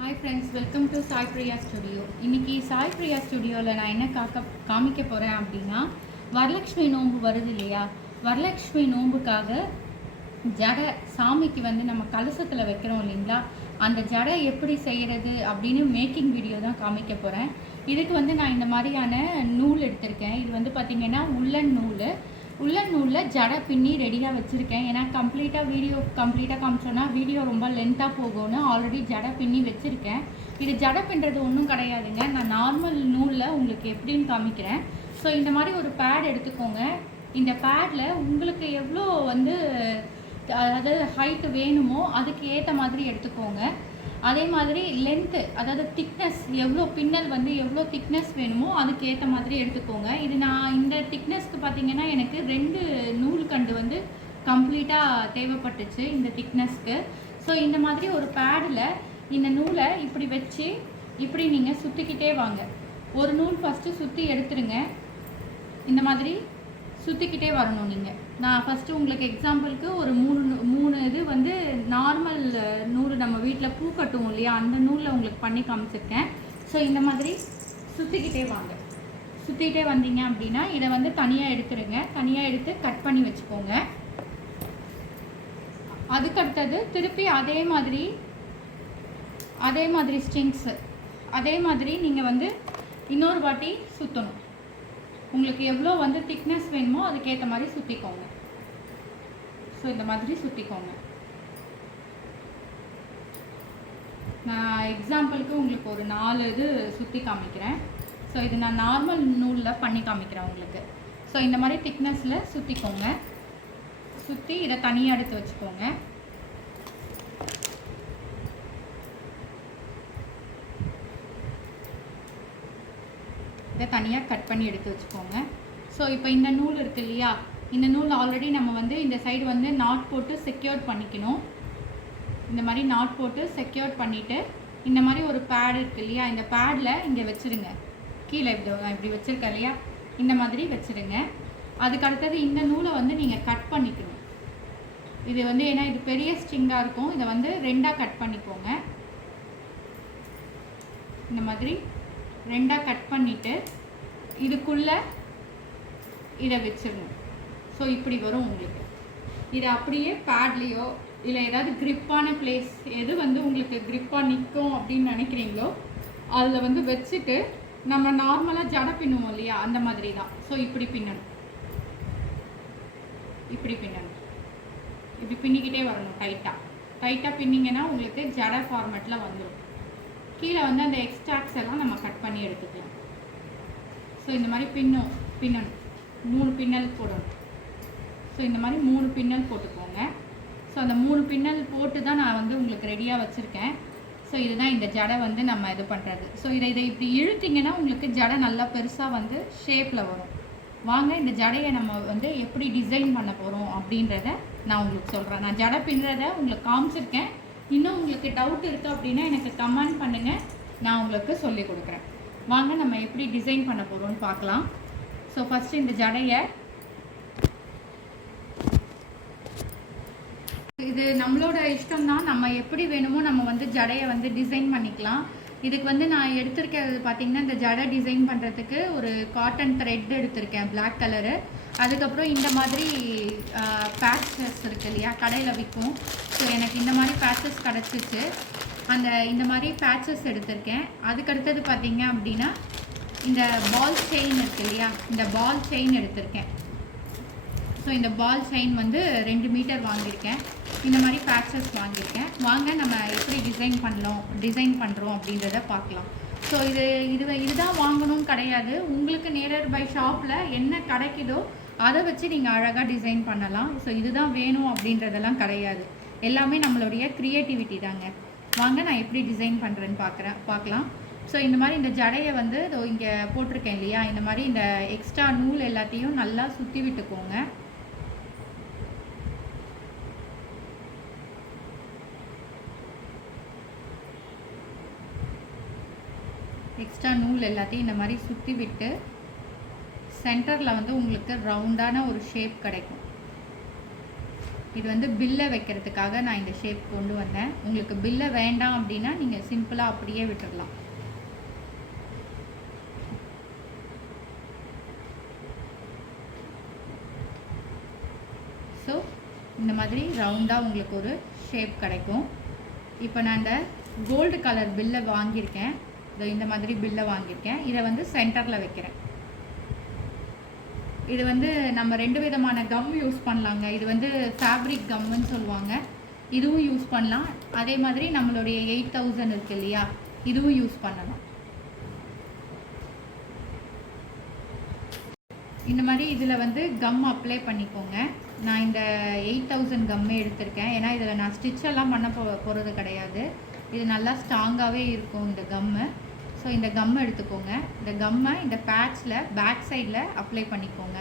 Hi friends, welcome to Sai Priya studio. இன்றைக்கி சாய் பிரியா ஸ்டுடியோவில் நான் என்ன காமிக்க போகிறேன் அப்படின்னா, வரலட்சுமி நோன்பு வருது இல்லையா? வரலட்சுமி நோன்புக்காக ஜடை சாமிக்கு வந்து நம்ம கலசத்தில் வைக்கிறோம் இல்லைங்களா? அந்த ஜடை எப்படி செய்கிறது அப்படின்னு மேக்கிங் வீடியோ தான் காமிக்க போகிறேன். இதுக்கு வந்து நான் இந்த மாதிரியான நூல் எடுத்திருக்கேன். இது வந்து பார்த்திங்கன்னா உள்ளன் நூலில் ஜடை பின்னி ரெடியாக வச்சுருக்கேன். ஏன்னா கம்ப்ளீட்டாக காமிச்சோன்னா வீடியோ ரொம்ப லென்த்தாக போகும்னு ஆல்ரெடி ஜடை பின்னி வச்சுருக்கேன். இது ஜடை பின்னுறது ஒன்றும் கிடையாதுங்க. நான் நார்மல் நூலில் உங்களுக்கு எப்படின்னு காமிக்கிறேன். ஸோ இந்த மாதிரி ஒரு பேட் எடுத்துக்கோங்க. இந்த பேடில் உங்களுக்கு எவ்வளோ வந்து அதாவது ஹைட்டு வேணுமோ அதுக்கு ஏற்ற மாதிரி எடுத்துக்கோங்க. அதே மாதிரி லென்த்து, அதாவது திக்னஸ், எவ்வளோ திக்னஸ் வேணுமோ அதுக்கு ஏற்ற மாதிரி எடுத்துக்கோங்க. இது நான் இந்த திக்னஸ்க்கு பார்த்தீங்கன்னா எனக்கு 2 நூல் கண்டு வந்து கம்ப்ளீட்டாக தேவைப்பட்டுச்சு இந்த திக்னஸ்க்கு. ஸோ இந்த மாதிரி ஒரு பேடில் இந்த நூலை இப்படி வச்சு இப்படி நீங்கள் சுற்றிக்கிட்டே வாங்க. ஒரு நூல் ஃபஸ்ட்டு சுற்றி எடுத்துருங்க. இந்த மாதிரி சுற்றிக்கிட்டே வரணும் நீங்கள். நான் ஃபஸ்ட்டு உங்களுக்கு எக்ஸாம்பிளுக்கு ஒரு மூணு இது வந்து நார்மல் நூல், நம்ம வீட்டில் பூ கட்டுவோம் இல்லையா, அந்த நூலில் உங்களுக்கு பண்ணி காமிச்சிருக்கேன். ஸோ இந்த மாதிரி சுற்றிக்கிட்டே வாங்க. சுற்றிக்கிட்டே வந்தீங்க அப்படின்னா இதை வந்து தனியாக எடுத்துருங்க. தனியாக எடுத்து கட் பண்ணி வச்சுக்கோங்க. அதுக்கடுத்தது திருப்பி அதே மாதிரி ஸ்ட்ரிங்ஸு அதே மாதிரி நீங்கள் வந்து இன்னொரு வாட்டி சுற்றணும். உங்களுக்கு எவ்வளோ வந்து திக்னஸ் வேணுமோ அதுக்கேற்ற மாதிரி சுற்றிக்கோங்க. ஸோ இந்த மாதிரி சுற்றிக்கோங்க. நான் எக்ஸாம்பிளுக்கு உங்களுக்கு ஒரு 4 இது சுற்றி காமிக்கிறேன். ஸோ இது நான் நார்மல் நூலில் பண்ணி காமிக்கிறேன் உங்களுக்கு. ஸோ இந்த மாதிரி திக்னஸில் சுற்றிக்கோங்க. சுற்றி இதை தனியாக எடுத்து வச்சுக்கோங்க. இதை தனியாக கட் பண்ணி எடுத்து வச்சுக்கோங்க. ஸோ இப்போ இந்த நூல் இருக்குது இல்லையா, இந்த நூல் ஆல்ரெடி நம்ம வந்து இந்த சைடு வந்து நாட் போட்டு செக்யூர் பண்ணிக்கணும். இந்த மாதிரி நாட் போட்டு செக்யூர் பண்ணிவிட்டு இந்த மாதிரி ஒரு பேட் இருக்குது இல்லையா, இந்த பேடில் இங்கே வச்சுருங்க. கீழே இப்படி வச்சுருக்க இல்லையா, இந்த மாதிரி வச்சுருங்க. அதுக்கு அடுத்தது இந்த நூலை வந்து நீங்கள் கட் பண்ணிக்கணும். இது வந்து ஏன்னா இது பெரிய ஸ்ட்ரிங்காக இருக்கும், இதை வந்து 2ஆக கட் பண்ணிக்கோங்க. இந்த மாதிரி 2ஆக கட் பண்ணிவிட்டு இதுக்குள்ளே இதை வச்சிடணும். ஸோ இப்படி வரும் உங்களுக்கு. இதை அப்படியே பேட்லேயோ இல்லை ஏதாவது க்ரிப்பான பிளேஸ், எது வந்து உங்களுக்கு க்ரிப்பாக நிற்கும் அப்படின்னு நினைக்கிறீங்களோ அதில் வந்து வச்சுட்டு நம்ம நார்மலாக ஜடை பின்னுவோம் இல்லையா, அந்த மாதிரி தான். ஸோ இப்படி பின்னணும். இப்படி பின்னிக்கிட்டே வரணும். டைட்டாக பின்னிங்கன்னா உங்களுக்கு ஜடை ஃபார்மேட்டில் வந்துடும். கீழே வந்து அந்த எக்ஸ்ட்ராக்ஸ் எல்லாம் நம்ம கட் பண்ணி எடுத்துக்கலாம். ஸோ இந்த மாதிரி பின்னணும். 3 பின்னல் போடணும். ஸோ இந்த மாதிரி 3 பின்னல் போட்டுக்கோங்க. ஸோ அந்த 3 பின்னல் போட்டு தான் நான் வந்து உங்களுக்கு ரெடியாக வச்சுருக்கேன். ஸோ இதுதான் இந்த ஜடை வந்து நம்ம இது பண்ணுறது. ஸோ இதை இப்படி இழுத்திங்கன்னா உங்களுக்கு ஜடை நல்லா பெருசாக வந்து ஷேப்பில் வரும். வாங்க இந்த ஜடையை நம்ம வந்து எப்படி டிசைன் பண்ண போகிறோம் அப்படின்றத நான் உங்களுக்கு சொல்கிறேன். நான் ஜடை பின்னுறதை உங்களுக்கு காமிச்சிருக்கேன். இன்னும் உங்களுக்கு டவுட் இருக்குது அப்படின்னா எனக்கு கமெண்ட் பண்ணுங்கள், நான் உங்களுக்கு சொல்லி கொடுக்குறேன். வாங்க நம்ம எப்படி டிசைன் பண்ண போகிறோம்னு பார்க்கலாம். ஸோ ஃபஸ்ட்டு இந்த ஜடையை, இது நம்மளோட இஷ்டம் தான், நம்ம எப்படி வேணுமோ நம்ம வந்து ஜடையை வந்து டிசைன் பண்ணிக்கலாம். இதுக்கு வந்து நான் எடுத்திருக்கிறது பார்த்திங்கன்னா, இந்த ஜடை டிசைன் பண்ணுறதுக்கு ஒரு காட்டன் த்ரெட் எடுத்திருக்கேன், பிளாக் கலரு. அதுக்கப்புறம் இந்த மாதிரி பேட்சஸ் இருக்குது இல்லையா, கடையில் விற்கும். ஸோ எனக்கு இந்த மாதிரி பேட்சஸ் கிடச்சிச்சு. இந்த மாதிரி பேட்சஸ் எடுத்திருக்கேன். அதுக்கடுத்தது பார்த்திங்க அப்படின்னா இந்த பால் செயின் இருக்குது இல்லையா, இந்த பால் செயின் எடுத்திருக்கேன். ஸோ இந்த பால் செயின் வந்து 2 மீட்டர் வாங்கியிருக்கேன். இந்த மாதிரி பேட்சஸ் வாங்கியிருக்கேன். வாங்க நம்ம எப்படி டிசைன் பண்ணுறோம் அப்படின்றத பார்க்கலாம். ஸோ இதுதான் வாங்கணும்னு கிடையாது. உங்களுக்கு நியர் பை ஷாப்பில் என்ன கிடைக்குதோ அதை வச்சு நீங்கள் அழகாக டிசைன் பண்ணலாம். ஸோ இதுதான் வேணும் அப்படின்றதெல்லாம் கிடையாது. எல்லாமே நம்மளுடைய க்ரியேட்டிவிட்டி தாங்க. வாங்க நான் எப்படி டிசைன் பண்ணுறேன்னு பார்க்கலாம். ஸோ இந்த மாதிரி இந்த ஜடையை வந்து இங்கே போட்டிருக்கேன் இல்லையா, இந்த மாதிரி இந்த எக்ஸ்ட்ரா நூல் எல்லாத்தையும் நல்லா சுற்றி விட்டுக்கோங்க. எக்ஸ்ட்ரா நூல் எல்லாத்தையும் இந்த மாதிரி சுற்றி விட்டு சென்டரில் வந்து உங்களுக்கு ரவுண்டான ஒரு ஷேப் கிடைக்கும். இது வந்து பில்லை வைக்கிறதுக்காக நான் இந்த ஷேப் கொண்டு வந்தேன். உங்களுக்கு பில்லை வேண்டாம் அப்படின்னா நீங்கள் சிம்பிளாக அப்படியே விட்டுடலாம். ஸோ இந்த மாதிரி ரவுண்டாக உங்களுக்கு ஒரு ஷேப் கிடைக்கும். இப்போ நான் இந்த கோல்டு கலர் பில்லை வாங்கியிருக்கேன். இந்த மாதிரி பில்லை வாங்கியிருக்கேன். இதை வந்து சென்டரில் வைக்கிறேன். இது வந்து நம்ம 2 விதமான கம் யூஸ் பண்ணலாங்க. இது வந்து ஃபேப்ரிக் கம்முன்னு சொல்லுவாங்க, இதுவும் யூஸ் பண்ணலாம். அதே மாதிரி நம்மளுடைய 8000 இருக்கு இல்லையா, இதுவும் யூஸ் பண்ணலாம். இந்த மாதிரி இதில் வந்து கம் அப்ளை பண்ணிக்கோங்க. நான் இந்த 8000 கம்மே எடுத்திருக்கேன். ஏன்னா இதில் நான் ஸ்டிச்செல்லாம் பண்ண போகிறது கிடையாது. இது நல்லா ஸ்ட்ராங்காகவே இருக்கும் இந்த கம்மு. ஸோ இந்த கம்மை எடுத்துக்கோங்க. இந்த கம்மை இந்த பேட்சில் பேக் சைடில் அப்ளை பண்ணிக்கோங்க.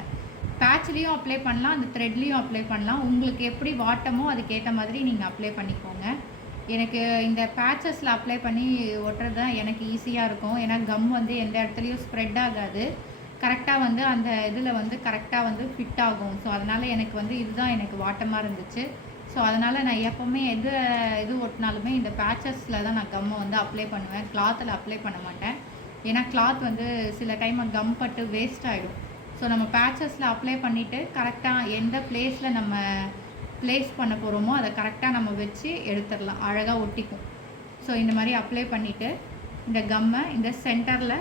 பேட்ச்லேயும் அப்ளை பண்ணலாம், அந்த த்ரெட்லேயும் அப்ளை பண்ணலாம். உங்களுக்கு எப்படி வாட்டமோ அதுக்கேற்ற மாதிரி நீங்கள் அப்ளை பண்ணிக்கோங்க. எனக்கு இந்த பேட்சஸில் அப்ளை பண்ணி ஒட்டுறது தான் எனக்கு ஈஸியாக இருக்கும். ஏன்னா கம் வந்து எந்த இடத்துலையும் ஸ்ப்ரெட் ஆகாது, கரெக்டாக வந்து அந்த இதில் வந்து கரெக்டாக வந்து ஃபிட் ஆகும். ஸோ அதனால் எனக்கு வந்து இதுதான் எனக்கு வாட்டமாக இருந்துச்சு. ஸோ அதனால் நான் எப்போவுமே எது ஒட்டினாலுமே இந்த பேட்சஸில் தான் நான் கம்மை வந்து அப்ளை பண்ணுவேன். கிளாத்தில் அப்ளை பண்ண மாட்டேன். ஏன்னா கிளாத் வந்து சில டைம் கம் பட்டு வேஸ்ட் ஆகிடும். ஸோ நம்ம பேட்சஸில் அப்ளை பண்ணிவிட்டு கரெக்டாக எந்த பிளேஸில் நம்ம ப்ளேஸ் பண்ண போகிறோமோ அதை கரெக்டாக நம்ம வச்சு எடுத்துடலாம், அழகாக ஒட்டிக்கும். ஸோ இந்த மாதிரி அப்ளை பண்ணிவிட்டு இந்த கம்மை இந்த சென்டரில்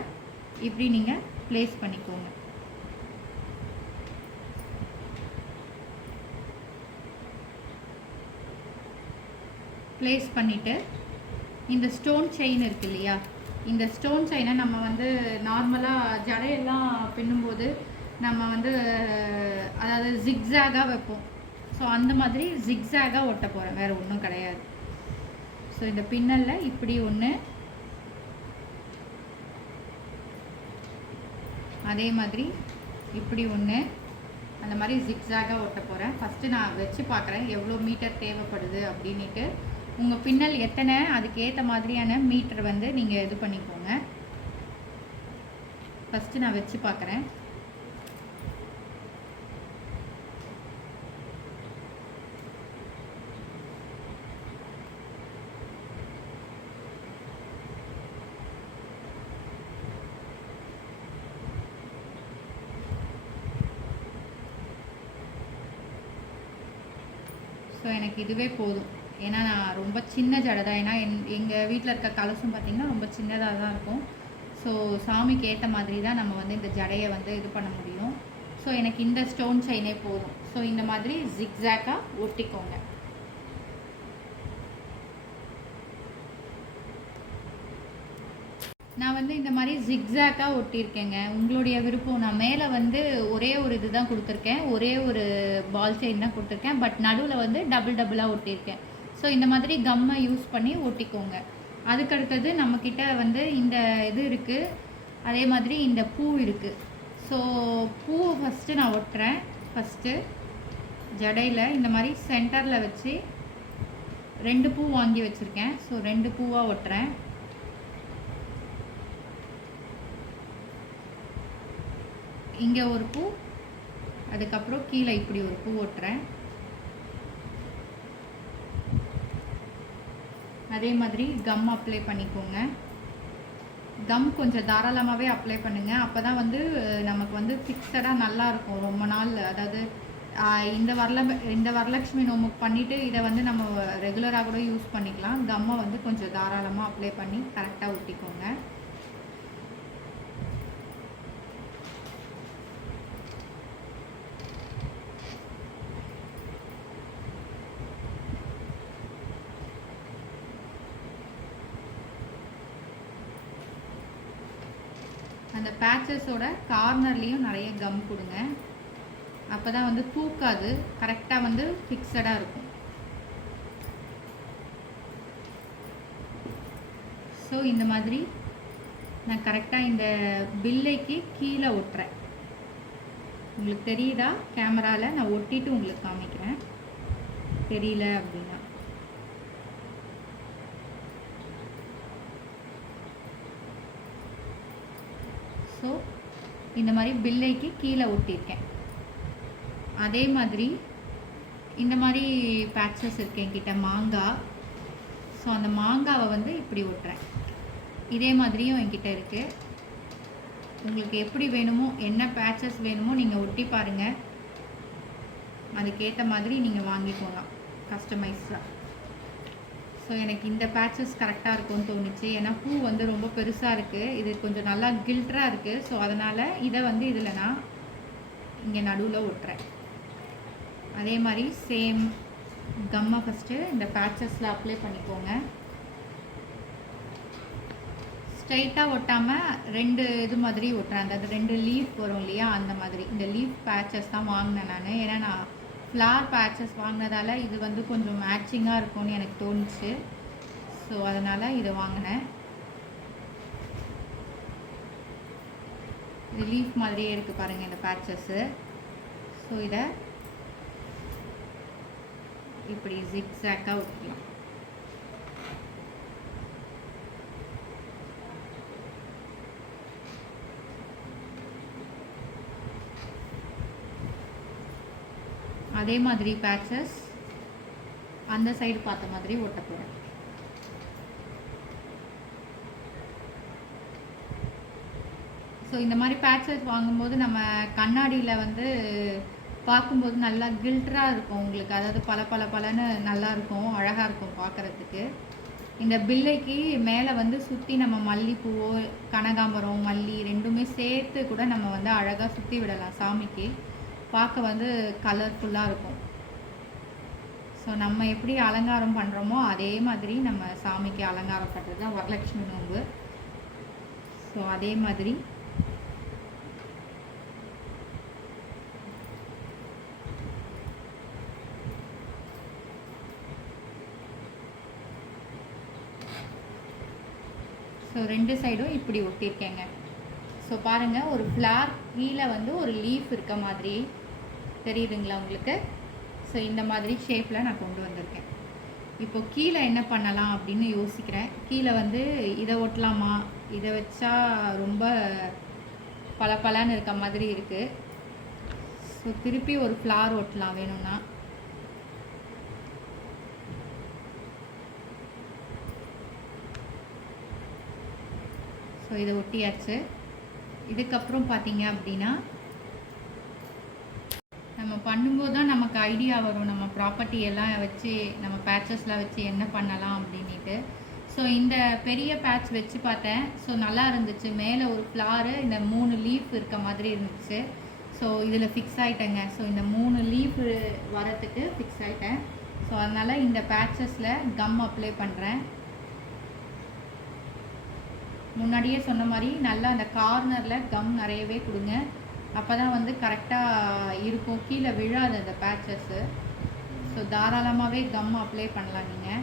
இப்படி நீங்கள் ப்ளேஸ் பண்ணிக்கோங்க. ப்ளேஸ் பண்ணிவிட்டு இந்த ஸ்டோன் செயின் இருக்கு இல்லையா, இந்த ஸ்டோன் செயினை நம்ம வந்து நார்மலாக ஜடையெல்லாம் பின்னும்போது நம்ம வந்து அதாவது ஜிக்ஸாகாக வைப்போம். ஸோ அந்த மாதிரி ஜிக்ஸாகாக ஒட்ட போகிறேன், வேறு ஒன்றும் கிடையாது. ஸோ இந்த பின்னலில் இப்படி ஒன்று, அதே மாதிரி இப்படி ஒன்று, அந்த மாதிரி ஜிக்ஸாகாக ஒட்ட போகிறேன். ஃபஸ்ட்டு நான் வச்சு பார்க்குறேன் எவ்வளோ மீட்டர் தேவைப்படுது அப்படின்ட்டு. உங்கள் பின்னல் எத்தனை அதுக்கேற்ற மாதிரியான மீட்டர் வந்து நீங்கள் இது பண்ணிக்கோங்க. ஃபஸ்ட்டு நான் வச்சு பார்க்குறேன். ஸோ எனக்கு இதுவே போதும். ஏன்னா நான் ரொம்ப சின்ன ஜடை தான். ஏன்னா எங்கள் வீட்டில் இருக்க கலசும் பார்த்திங்கன்னா ரொம்ப சின்னதாக தான் இருக்கும். ஸோ சாமிக்கு ஏற்ற மாதிரி தான் நம்ம வந்து இந்த ஜடையை வந்து இது பண்ண முடியும். ஸோ எனக்கு இந்த ஸ்டோன் செயினே போதும். ஸோ இந்த மாதிரி ஜிக்ஸாக்காக ஒட்டிக்கோங்க. நான் வந்து இந்த மாதிரி ஜிக்ஸாக்காக ஒட்டியிருக்கேங்க. உங்களுடைய விருப்பம். நான் மேலே வந்து ஒரே ஒரு இது தான் கொடுத்துருக்கேன், ஒரே ஒரு பால் செயின் தான் கொடுத்துருக்கேன். பட் நடுவில் வந்து டபுளாக ஒட்டியிருக்கேன். ஸோ இந்த மாதிரி கம்மை யூஸ் பண்ணி ஒட்டிக்கோங்க. அதுக்கடுத்தது நம்மக்கிட்ட வந்து இந்த இது இருக்குது, அதே மாதிரி இந்த பூ இருக்குது. ஸோ பூவை ஃபஸ்ட்டு நான் ஒட்டுறேன். ஃபஸ்ட்டு ஜடையில் இந்த மாதிரி சென்டரில் வச்சு 2 பூ வாங்கி வச்சுருக்கேன். ஸோ 2 பூவாக ஒட்டுறேன். இங்கே ஒரு பூ, அதுக்கப்புறம் கீழே இப்படி ஒரு பூ ஒட்டுறேன். அதே மாதிரி கம் அப்ளை பண்ணிக்கோங்க. கம் கொஞ்சம் தாராளமாகவே அப்ளை பண்ணுங்கள். அப்போ தான் வந்து நமக்கு வந்து ஃபிக்ஸடாக நல்லாயிருக்கும் ரொம்ப நாள். அதாவது இந்த வரலட்சுமி நோம்புக்கு பண்ணிவிட்டு இதை வந்து நம்ம ரெகுலராக கூட யூஸ் பண்ணிக்கலாம். கம்மை வந்து கொஞ்சம் தாராளமாக அப்ளை பண்ணி கரெக்டாக ஒட்டிக்கோங்க. அந்த பேச்சஸோட கார்னர்லேயும் நிறைய கம் கொடுங்க. அப்போ தான் வந்து தூக்காது, கரெக்டாக வந்து ஃபிக்ஸடாக இருக்கும். ஸோ இந்த மாதிரி நான் கரெக்டாக இந்த பில்லைக்கு கீழே ஒட்டுறேன். உங்களுக்கு தெரியுதா? கேமராவில் நான் ஒட்டிட்டு உங்களுக்கு காமிக்கிறேன், தெரியல அப்படின்னா. ஸோ இந்த மாதிரி பில்லைக்கு கீழே ஒட்டியிருக்கேன். அதே மாதிரி இந்த மாதிரி பேட்சஸ் இருக்குது என்கிட்ட மாங்காய். ஸோ அந்த மாங்காவை வந்து இப்படி ஒட்டுறேன். இதே மாதிரியும் என்கிட்ட இருக்குது. உங்களுக்கு எப்படி வேணுமோ, என்ன பேட்சஸ் வேணுமோ நீங்கள் ஒட்டி பாருங்கள். அதுக்கேற்ற மாதிரி நீங்கள் வாங்கிக்கோங்க கஸ்டமைஸாக. ஸோ எனக்கு இந்த பேட்சஸ் கரெக்டாக இருக்கும்னு தோணுச்சு. ஏன்னா பூ வந்து ரொம்ப பெருசாக இருக்குது, இது கொஞ்சம் நல்லா கில்ட்ராக இருக்குது. ஸோ அதனால் இதை வந்து இதில் நான் இங்கே நடுவில் ஒட்டுறேன். அதே மாதிரி சேம் கம்மை ஃபஸ்ட்டு இந்த பேட்சஸில் அப்ளை பண்ணிக்கோங்க. ஸ்ட்ரைட்டாக ஒட்டாமல் 2 இது மாதிரி ஒட்டுறேன். அந்த 2 லீஃப் வரும் இல்லையா, அந்த மாதிரி. இந்த லீஃப் பேட்சஸ் தான் வாங்கினேன் நான். ஏன்னா நான் ஃப்ளார் பேட்சஸ் வாங்கினதால இது வந்து கொஞ்சம் மேட்சிங்காக இருக்கும்னு எனக்கு தோணுச்சு. ஸோ அதனால் இதை வாங்கினேன். இது லீஃப் மாதிரியே இருக்குது பாருங்கள் இந்த பேட்சஸ்ஸு. ஸோ இதை இப்படி ஜிக்ஸாக்காக ஒட்டிக்கலாம். அதே மாதிரி பேட்சஸ் அந்த சைடு பார்த்த மாதிரி ஒட்ட போகிறேன். ஸோ இந்த மாதிரி பேட்சஸ் வாங்கும்போது நம்ம கண்ணாடியில் வந்து பார்க்கும்போது நல்லா கில்ட்ராக இருக்கும் உங்களுக்கு. அதாவது பலன்னு நல்லாயிருக்கும், அழகாக இருக்கும் பார்க்குறதுக்கு. இந்த பில்லைக்கு மேலே வந்து சுற்றி நம்ம மல்லிப்பூவோ கனகாம்பரம் மல்லி 2மே சேர்த்து கூட நம்ம வந்து அழகாக சுற்றி விடலாம். சாமிக்கு பார்க்க வந்து கலர்ஃபுல்லாக இருக்கும். ஸோ நம்ம எப்படி அலங்காரம் பண்ணுறோமோ அதே மாதிரி நம்ம சாமிக்கு அலங்காரம் பண்ணுறது தான் வரலட்சுமி நோன்பு. ஸோ அதே மாதிரி ஸோ 2 சைடும் இப்படி ஒட்டியிருக்கேங்க. ஸோ பாருங்கள், ஒரு ஃப்ளார் கீழே வந்து ஒரு லீஃப் இருக்க மாதிரி தெரியுதுங்களா உங்களுக்கு? ஸோ இந்த மாதிரி ஷேப்பில் நான் கொண்டு வந்திருக்கேன். இப்போ கீழே என்ன பண்ணலாம் அப்படின்னு யோசிக்கிறேன். கீழே வந்து இதை ஒட்டலாமா, இதை வச்சா ரொம்ப பளபளன்னு இருக்க மாதிரி இருக்குது. ஸோ திருப்பி ஒரு ஃப்ளார் ஒட்டலாம் வேணும்னா. ஸோ இதை ஒட்டியாச்சு. இதுக்கப்புறம் பார்த்தீங்க அப்படின்னா நம்ம பண்ணும்போது தான் நமக்கு ஐடியா வரும், நம்ம ப்ராப்பர்ட்டி எல்லாம் வச்சு நம்ம பேட்சஸ்லாம் வச்சு என்ன பண்ணலாம் அப்படின்ட்டு. ஸோ இந்த பெரிய பேட்ச் வச்சு பார்த்தேன். ஸோ நல்லா இருந்துச்சு. மேலே ஒரு ஃப்ளாரு, இந்த 3 லீஃப் இருக்க மாதிரி இருந்துச்சு. ஸோ இதில் ஃபிக்ஸ் ஆகிட்டேங்க. ஸோ இந்த 3 லீஃப் வரத்துக்கு ஃபிக்ஸ் ஆகிட்டேன். ஸோ அதனால் இந்த பேட்சஸில் கம் அப்ளை பண்ணுறேன். முன்னாடியே சொன்ன மாதிரி நல்லா அந்த கார்னரில் கம் நிறையவே கொடுங்க. அப்போ தான் வந்து கரெக்டாக இருக்கும், கீழே விழாது அந்த பேட்சஸ்ஸு. ஸோ தாராளமாகவே கம் அப்ளை பண்ணலாம் நீங்கள்.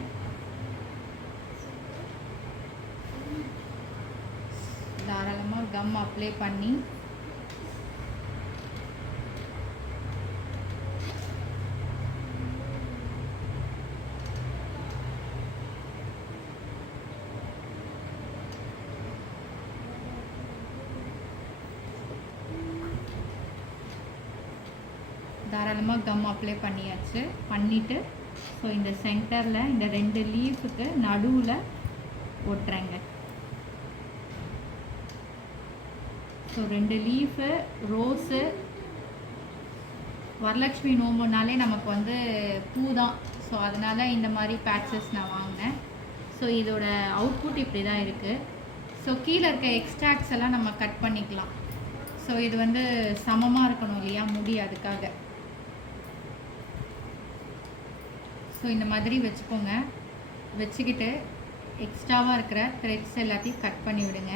தாராளமாக கம் அப்ளை பண்ணி தாராளமாக கம் அப்ளை பண்ணியாச்சு. பண்ணிவிட்டு ஸோ இந்த சென்டரில் இந்த 2 லீஃபுக்கு நடுவில் ஒட்டுறேங்க. So 2 leaf rose. வரலட்சுமி நோம்புனாலே நமக்கு வந்து பூ தான். ஸோ அதனால் இந்த மாதிரி பேட்சஸ் நான் வாங்கினேன். ஸோ இதோட அவுட்புட் இப்படி தான் இருக்குது. ஸோ கீழே இருக்க எக்ஸ்ட்ராக்ட்ஸ் எல்லாம் நம்ம கட் பண்ணிக்கலாம். ஸோ இது வந்து சமமாக இருக்கணும் இல்லையா முடி, அதுக்காக. ஸோ இந்த மாதிரி வச்சுக்கோங்க. வச்சுக்கிட்டு எக்ஸ்ட்ராவாக இருக்கிற த்ரெட்ஸ் எல்லாத்தையும் கட் பண்ணி விடுங்க.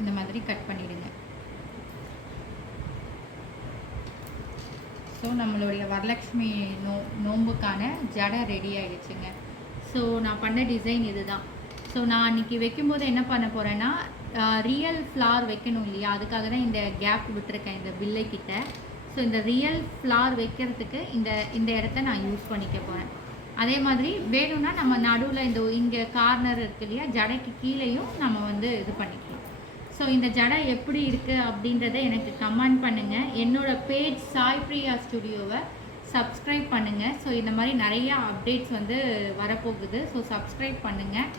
இந்த மாதிரி கட் பண்ணிவிடுங்க. ஸோ நம்மளுடைய வரலட்சுமி நோம்புக்கான ஜடை ரெடி ஆகிடுச்சுங்க. ஸோ நான் பண்ண டிசைன் இது தான். ஸோ நான் அன்றைக்கி வைக்கும்போது என்ன பண்ண போகிறேன்னா, ரியல் ஃப்ளார் வைக்கணும் இல்லையா, அதுக்காக தான் இந்த கேப் விட்டுருக்கேன் இந்த பில்லைக்கிட்ட. ஸோ இந்த ரியல் ஃப்ளார் வைக்கிறதுக்கு இந்த இடத்த நான் யூஸ் பண்ணிக்க போகிறேன். அதே மாதிரி வேணும்னா நம்ம நடுவில் இந்த இங்கே கார்னர் இருக்கு இல்லையா, ஜடைக்கு கீழேயும் நம்ம வந்து இது பண்ணிக்கலாம். ஸோ இந்த ஜடை எப்படி இருக்குது அப்படின்றத எனக்கு கமெண்ட் பண்ணுங்கள். என்னோடய பேஜ் சாய் பிரியா ஸ்டுடியோவை சப்ஸ்கிரைப் பண்ணுங்கள். ஸோ இந்த மாதிரி நிறையா அப்டேட்ஸ் வந்து வரப்போகுது. ஸோ சப்ஸ்கிரைப் பண்ணுங்கள்.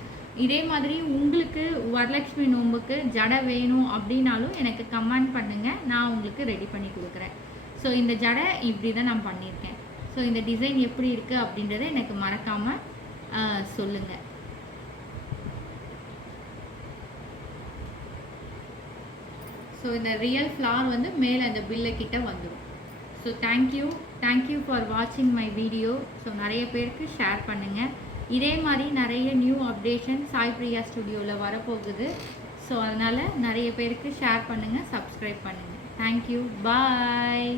இதே மாதிரி உங்களுக்கு வரலட்சுமி நோம்புக்கு ஜடை வேணும் அப்படின்னாலும் எனக்கு கமெண்ட் பண்ணுங்கள், நான் உங்களுக்கு ரெடி பண்ணி கொடுக்குறேன். ஸோ இந்த ஜடை இப்படி தான் நான் பண்ணியிருக்கேன். ஸோ இந்த டிசைன் எப்படி இருக்குது அப்படின்றத எனக்கு மறக்காமல் சொல்லுங்கள். ஸோ இந்த ரியல் ஃப்ளார் வந்து மேலே அந்த பில்லை கிட்ட வந்துடும். ஸோ தேங்க்யூ ஃபார் வாட்சிங் மை வீடியோ. ஸோ நிறைய பேருக்கு ஷேர் பண்ணுங்கள். இதே மாதிரி நிறைய நியூ அப்டேஷன் சாய் பிரியா ஸ்டுடியோவில் வரப்போகுது. ஸோ அதனால் நிறைய பேருக்கு ஷேர் பண்ணுங்கள், சப்ஸ்கிரைப் பண்ணுங்கள். தேங்க்யூ, பாய்.